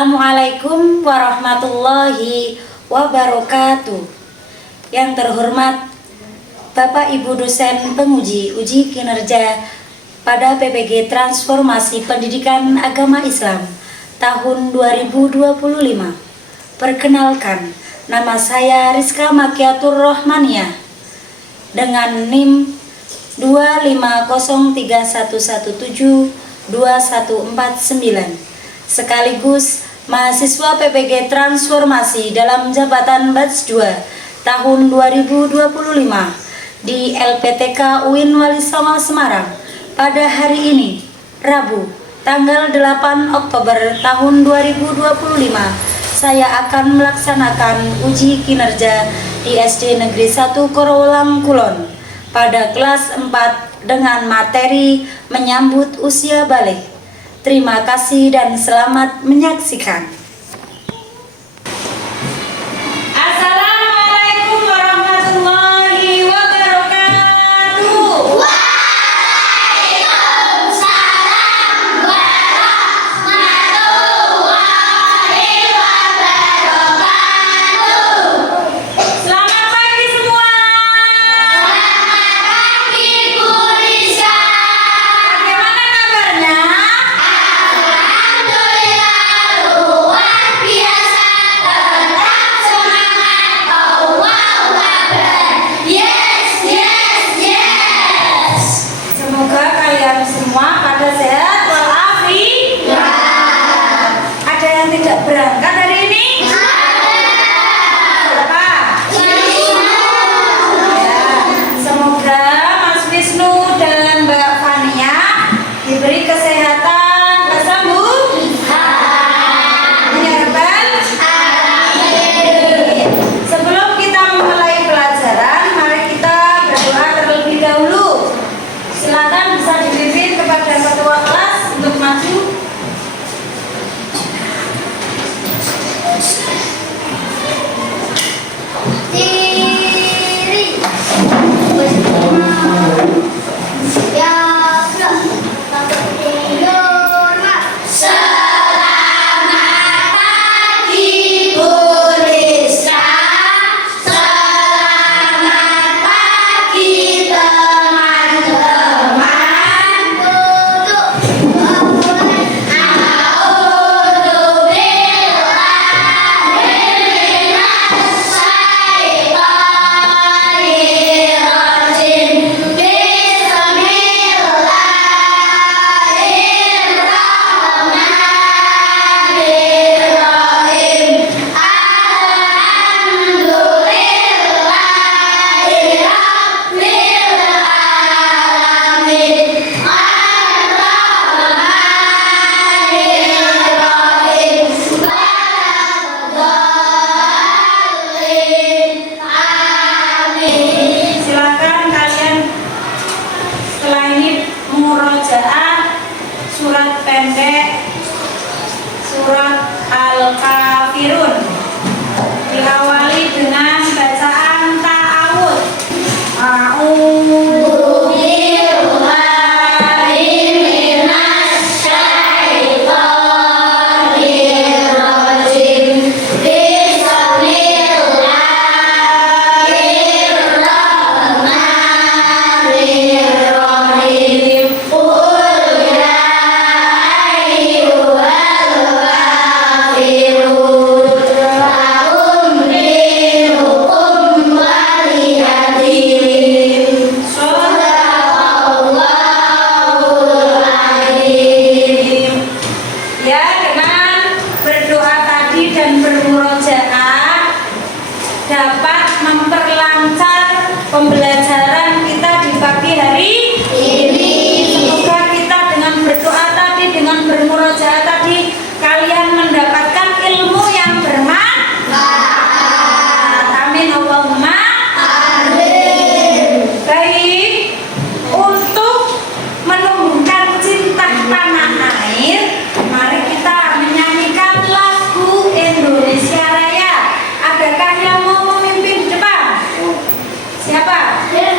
Assalamualaikum warahmatullahi wabarakatuh. Yang terhormat Bapak Ibu dosen penguji uji kinerja pada PPG Transformasi Pendidikan Agama Islam tahun 2025. Perkenalkan, nama saya Rizka Makiatur Rohmaniah dengan NIM 25031172149 sekaligus mahasiswa PPG Transformasi dalam jabatan Batch 2 tahun 2025 di LPTK UIN Wali Songo Semarang pada hari ini, Rabu, tanggal 8 Oktober tahun 2025. Saya akan melaksanakan uji kinerja di SD Negeri 1 Korowelang Kulon pada kelas 4 dengan materi menyambut usia balik. Terima kasih dan selamat menyaksikan. Assalamualaikum warahmatullahi wabarakatuh. Waalaikumsalam warahmatullahi wabarakatuh. Selamat pagi semua. Selamat pagi Bu Rizka. Bagaimana kabarnya? Alhamdulillah luar biasa, tetap semangat, Allahu Akbar. Yes, yes, yes. Semoga kalian semua pada sehat walafiat. Ada yang tidak berangkat hari ini? Siapa? Ya, semoga Mas Wisnu dan Mbak Fania diberi kesehatan, kesembuhan. Ya Rabbal Alamin. Sebelum kita memulai pelajaran, mari kita berdoa terlebih dahulu. Silakan bisa dipimpin kepada ketua kelas untuk maju. Diri. Ya Selamat pagi Bu Rizka. Selamat pagi teman-teman. Duduk. A'udzu billahi minas syaitonir rajim. Bismillahirrahmanirrahim. Alhamdulillahi rabbil alamin. Ar-Rahmanirrahim. Waladdallin. Amin. Silakan kalian setelah ini murojaah surat pendek surat Al-Kafirun. Diawali dengan bacaan ta'awudz. A'udzu Billahi minas syaitonir rajim. Bismillahirrahmanirrahim. Qul ya ayyuhal kafirun. Lakum dinukum waliyadin. Shadaqallahul adzim. Ya, dengan berdoa tadi dan bermurojaah dapat memperlancar pembelajaran kita di pagi hari ini. Semoga kita dengan berdoa tadi, dengan bermurojaah tadi, kalian mendapatkan ilmu yang bermanfaat. Amin Allahumma. Amin. Baik, untuk menumbuhkan cinta tanah air, mari kita menyanyikan lagu Indonesia Raya. Adakah yang mau memimpin depan? Siapa? Ya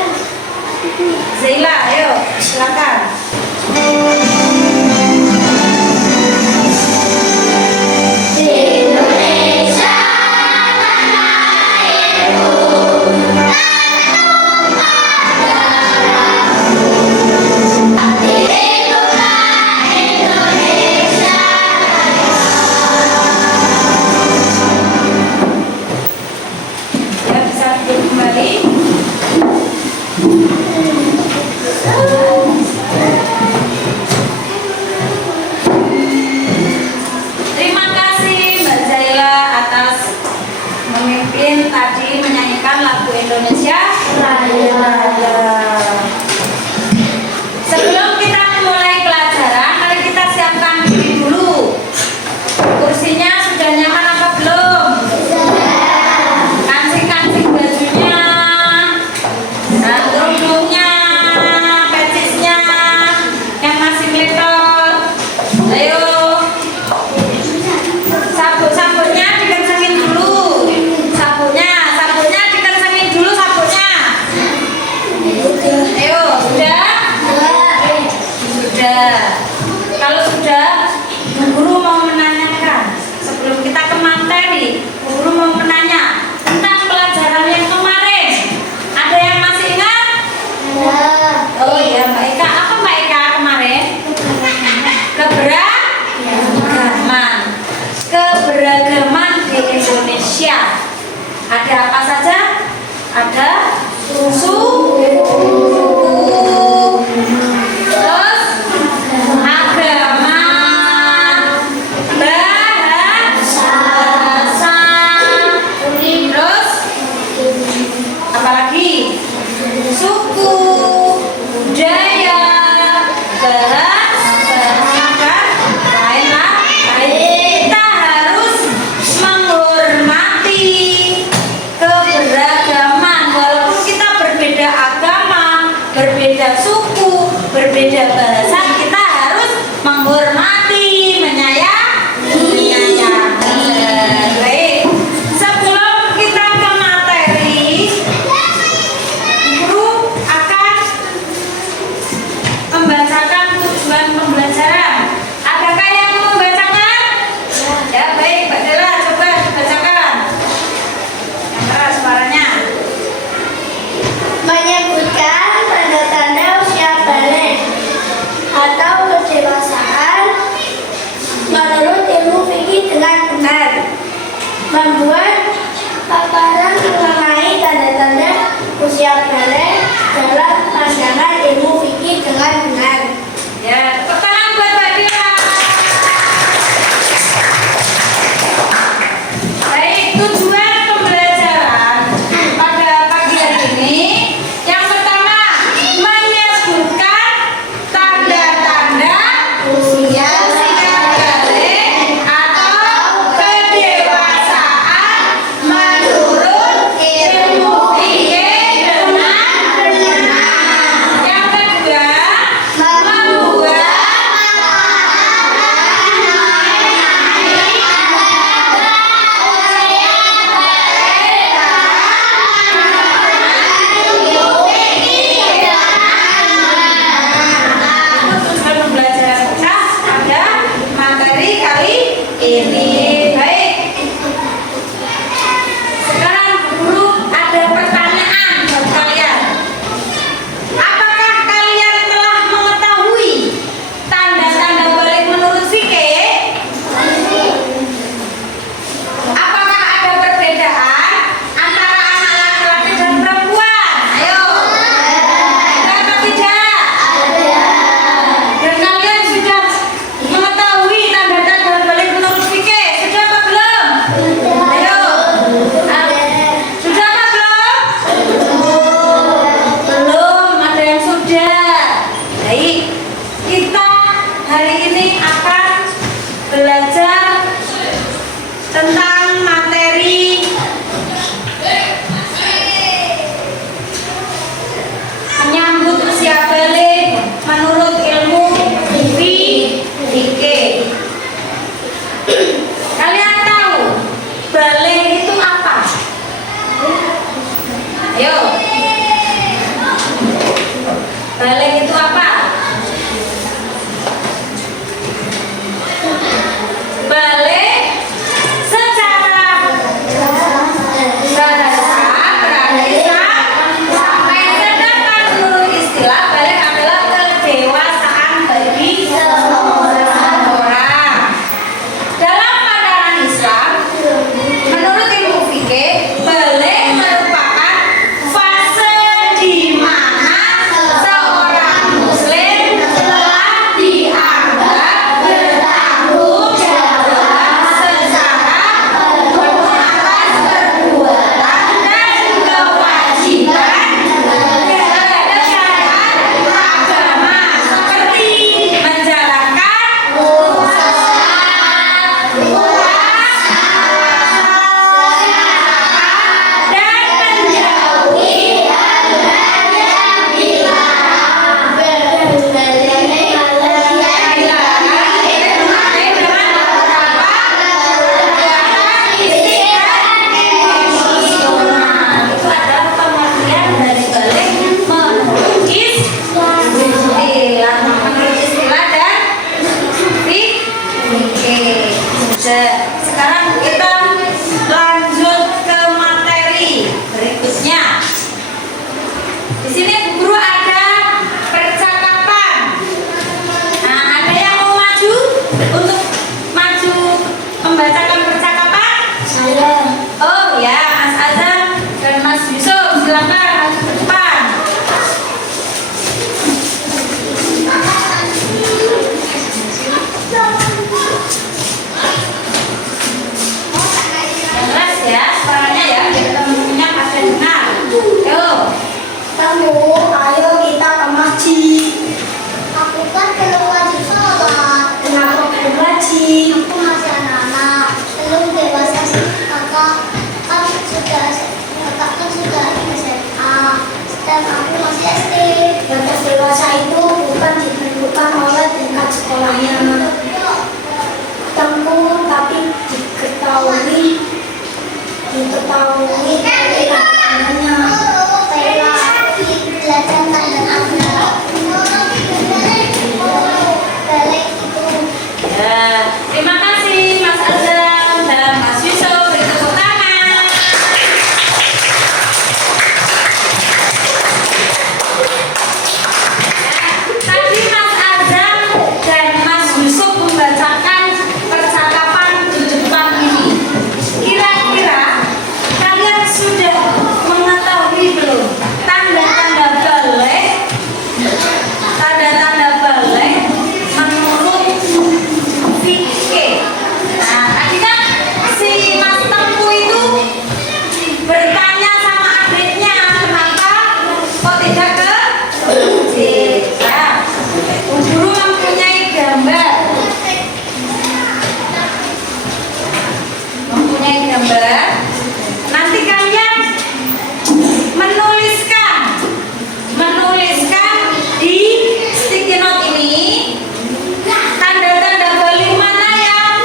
duduk kembali. Terima kasih Mbak Zaila atas memimpin tadi menyanyikan lagu Indonesia Raya. Sebelum kita mulai pelajaran, mari kita siapkan diri dulu. Kursinya sudah nyaman apa belum? Kancing-kancing bajunya, dan kerudungnya, pecisnya, yang masih meletot. Ayo, sabuk-sabuknya dikencengin dulu. Sabuknya dikencengin dulu sabuknya. Ayo, sudah? Sudah. Kalau sudah, Bu Guru mau menanyakan. Sebelum kita ke materi, Bu Guru mau menanya tentang pelajaran yang kemarin. Ada yang masih ingat? Oh iya, Mbak Eka. Apa Mbak Eka kemarin? Keberagaman di Indonesia. Ada apa saja? Ada suku, terus agama, bahasa, terus apalagi? Suku, budaya, bahasa, lain-lain. Kita harus menghormati keberagaman. Walaupun kita berbeda agama, berbeda suku, berbeda bahasa, kita harus menghormati, menyayangi. Baik. Sebelum kita ke materi, Guru akan Yuk. Kamu, ayo kita ke masjid. Aku kan belum wajib sholat. Kenapa belum wajib? Aku masih anak-anak, belum dewasa sih. Kakak kan sudah SMA, dan aku masih SD. Batas dewasa itu bukan ditentukan oleh tingkat sekolahnya. Tempur tapi diketahui dari agamanya. Belajar dan Ya, terima kasih Mas Azam dan Mas Yusuf. Beri tepuk tangan. Tadi Mas Azam dan Mas Yusuf membacakan percakapan di depan ini. Kira-kira kalian sudah mengetahui belum tanda-tanda balik? Tanda-tanda balik menurut fikih. Nah, tadi kan si Mas Tempu itu bertanya sama adiknya, kenapa kok tidak ke masjid? Nah, guru mempunyai gambar. Nanti kalian menuliskan di sticky note ini tanda-tanda balik mana yang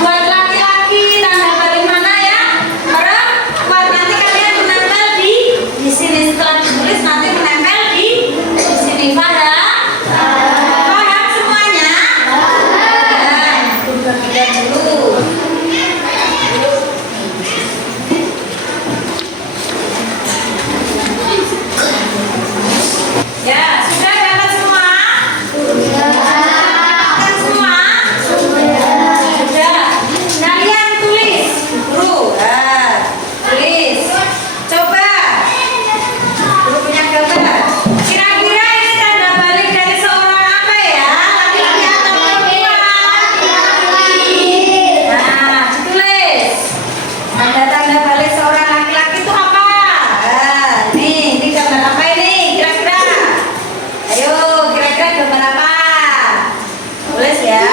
buat laki-laki, tanda balik mana yang perempuan. Nanti kalian menempel di sini. Setelah ditulis nanti menempel di sini. Paham semuanya? Nah, bagian dulu. Ya, sudah dapat semua? Dapat semua? Sudah. Kalian tulis, guru. Tulis. Coba. Guru punya gambar. Kira-kira ini tanda balik dari seorang apa ya? Laki-laki atau perempuan? Nah, ditulis. Tanda-tanda balik seorang laki-laki itu apa? Ini gambar apa ini? Kira-kira. Ayo, kira-kira gambar apa? Tulis ya.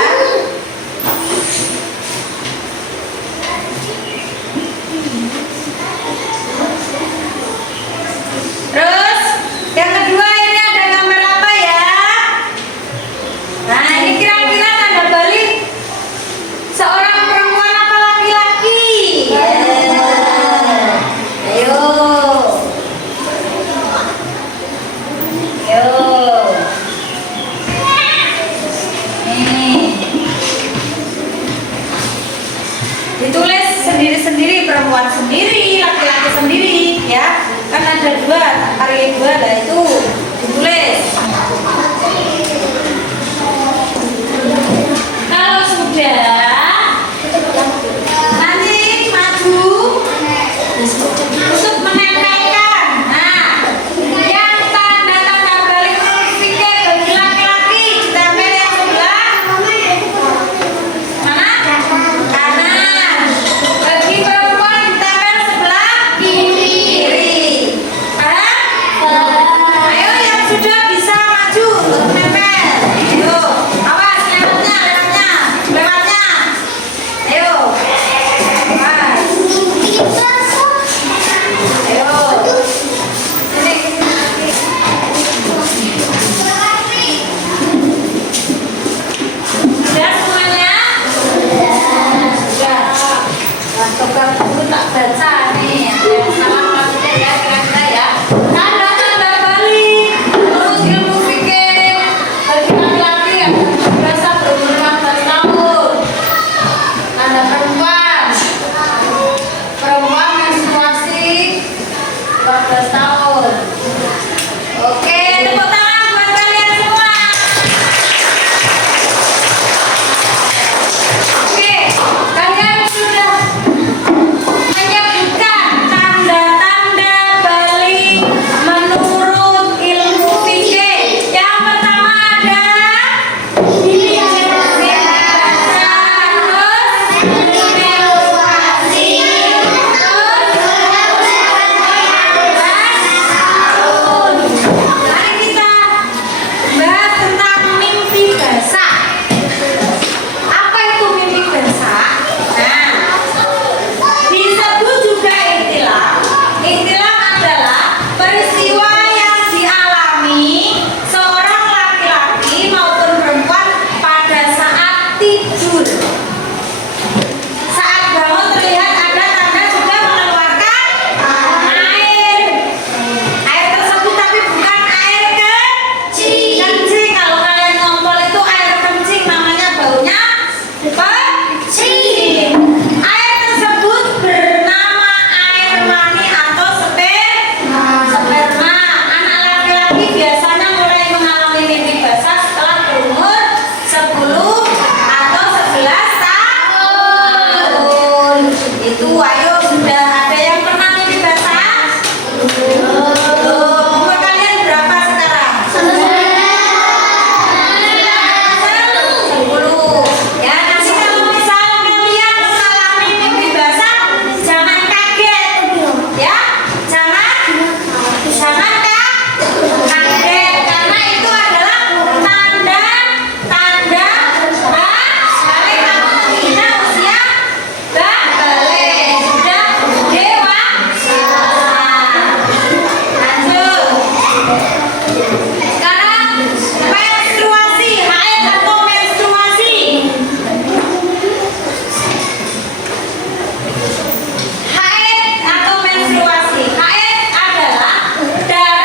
Terus, yang kedua ini ada gambar apa ya? Nah, ini kira-kira tanda balik seorang perempuan apa laki-laki? Ayo. Ayo. Nih. Ditulis sendiri-sendiri, perempuan sendiri, laki-laki sendiri, ya. Kan ada dua, hari dua, lah itu ditulis. Kalau sudah, nanti maju untuk menempelkan. Nah, yang tanda-tanda balik menurut fikih bagi laki-laki ditempel yang sebelah mana? Kanan. Bagi perempuan ditempel sebelah kiri. Paham? Jangan kaget, karena itu adalah tanda balik kamu menghina usia balik sudah dewasa. Lanjut. Sekarang menstruasi, haid atau menstruasi. Haid atau menstruasi. Haid adalah darah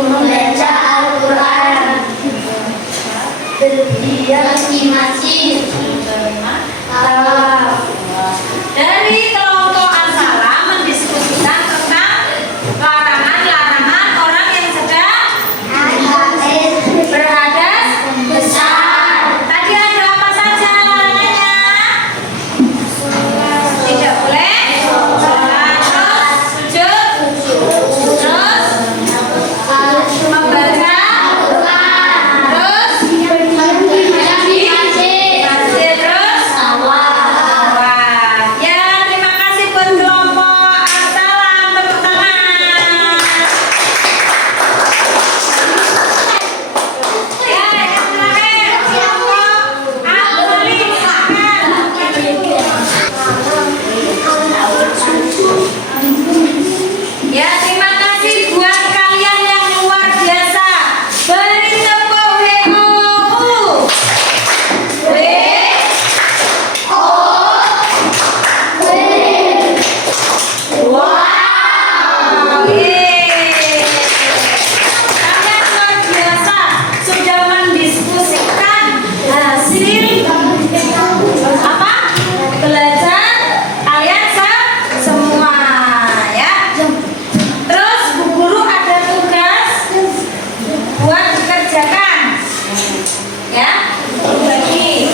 membaca Al-Quran, berdiam di masjid, Dari kelompok Ansala mendiskusikan tentang larangan-larangan orang yang sedang berhadas besar. Tadi ada apa saja larangannya? Tidak boleh sholat, terus sujud, terus membaca, terus masjid, terus tawaf. Ya, terima kasih buat kelompok Salam, tepuk tangan. Ya, yang terakhir kelompok Al-Wali, silakan. Ya, terima kasih buat kalian yang luar biasa. Beri tepuk WOU. Wow, yeay. Kalian luar biasa sudah mendiskusikan hasil apa? Belajar kalian semua ya. Terus Bu Guru ada tugas buat dikerjakan. Ya. Bagi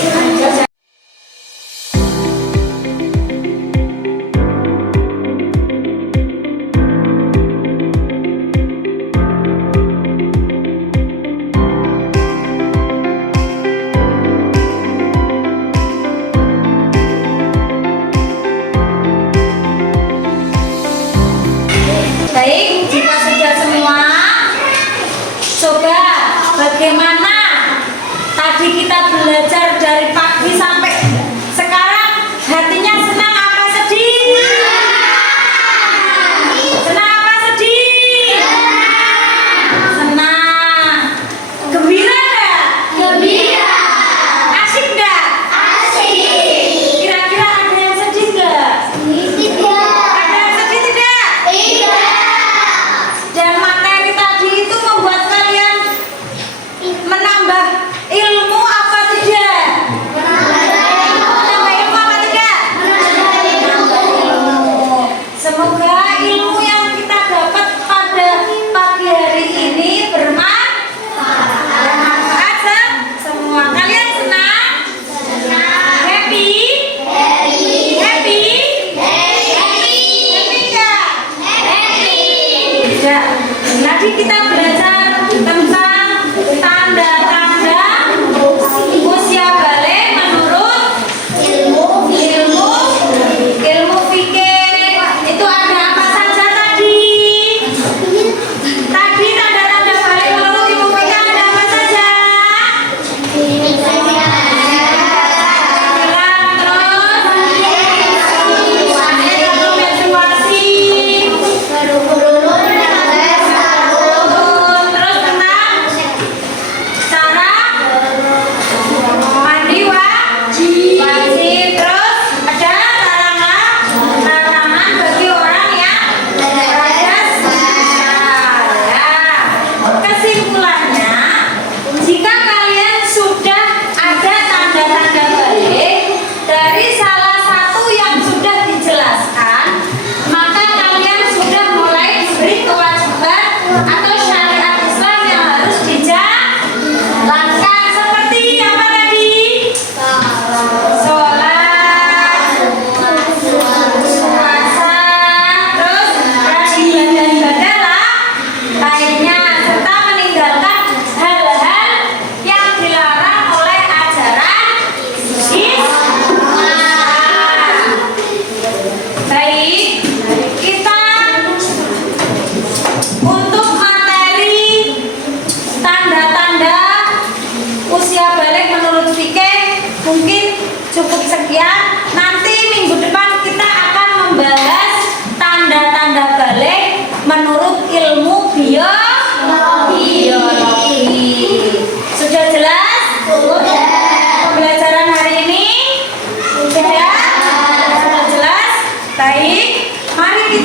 baik, jika sudah semua, coba bagaimana tadi kita belajar dari pagi sampai sekarang, hatinya senang apa sedih? Senang apa sedih? Senang. Gembira enggak? Gembira, Asik enggak? asik, Kira-kira ada yang sedih enggak? tidak, Ada yang sedih tidak? tidak, Dan materi tadi itu membuat kalian menambah ilmu apa tidak? Menambah ilmu apa tidak? Menambah ilmu. Semoga ilmu yang kita dapat pada pagi hari ini bermanfaat semua. Kalian senang? Happy? Happy? Happy enggak? Tidak. Tadi kita belajar tentang tanda-tanda usia balik menurut ilmu fikih. Itu ada apa saja tadi? Tadi tanda-tanda balik menurut ilmu fikih ada apa saja? Bilang terus. Menstruasi. Terus tentang cara mandi wajib. Terus ada larangan bagi orang yang berhadas besar. Ya. Kesimpulannya, jika kalian sudah ada tanda-tanda balik dari salah satu yang sudah dijelaskan, maka kalian sudah mulai diberi kewajiban atau syariat Islam yang harus dijalankan. Seperti apa tadi? Sholat, puasa, terus rajin ibadah lainnya, serta meninggalkan hal-hal yang dilarang oleh ajaran Islam. Baik, kita untuk materi tanda-tanda usia balik menurut fikih mungkin cukup sekian. Nanti minggu depan kita akan membahas tanda-tanda balik menurut ilmu biologi. Sudah jelas? Pembelajaran hari ini sudah jelas? Baik, mari kita